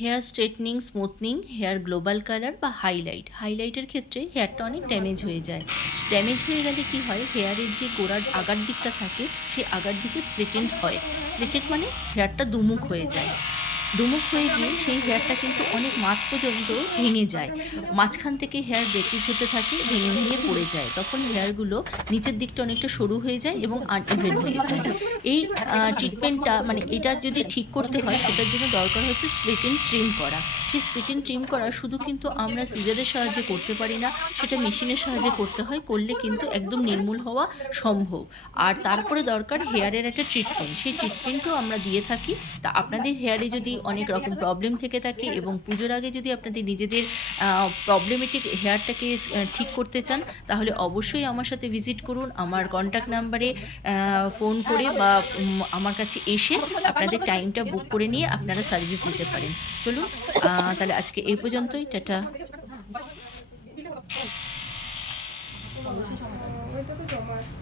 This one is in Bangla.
Hair straightening, smoothing, hair global colour বা হাইলাইটের ক্ষেত্রে হেয়ারটা অনেক ড্যামেজ হয়ে যায়। ড্যামেজ হয়ে গেলে কি হয়, হেয়ারের যে গোড়ার আগার দিকটা থাকে সেই আগার দিকে স্প্লিটেন্ড হয়। স্প্লিটেড মানে হেয়ারটা দুমুখ হয়ে যায়। দুমুখ হয়ে গিয়ে সেই হেয়ারটা কিন্তু অনেক মাঝ পর্যন্ত ভেঙে যায়। মাঝখান থেকে হেয়ার ব্রেকেজ হতে থাকে, ভেঙে ভেঙে পড়ে যায়। তখন হেয়ারগুলো নিচের দিকটা অনেকটা সরু হয়ে যায় এবং আনইভেন হয়ে যায়। এই ট্রিটমেন্টটা মানে এটা যদি ঠিক করতে হয় সেটার জন্য দরকার হচ্ছে স্প্লিট এন্ড ট্রিম করা। সেই স্প্লিট এন্ড ট্রিম করা শুধু কিন্তু আমরা সিজারের সাহায্যে করতে পারি না, সেটা মেশিনের সাহায্যে করতে হয়। করলে কিন্তু একদম নির্মূল হওয়া সম্ভব। আর তারপরে দরকার হেয়ারের একটা ট্রিটমেন্ট, সেই ট্রিটমেন্টও আমরা দিয়ে থাকি। তা আপনাদের হেয়ারে যদি অনেক রকম প্রবলেম থেকে থাকে এবং পুজোর আগে যদি আপনাদের নিজেদের প্রবলেমেটিক হেয়ারটাকে ঠিক করতে চান, তাহলে অবশ্যই আমার সাথে ভিজিট করুন। আমার কন্ট্যাক্ট নাম্বারে ফোন করে বা আমার কাছে এসে আপনাদের টাইমটা বুক করে নিয়ে আপনারা সার্ভিস নিতে পারেন। চলুন, তাহলে আজকে এই পর্যন্তই। টাটা। ওইটা তো জমা আছে।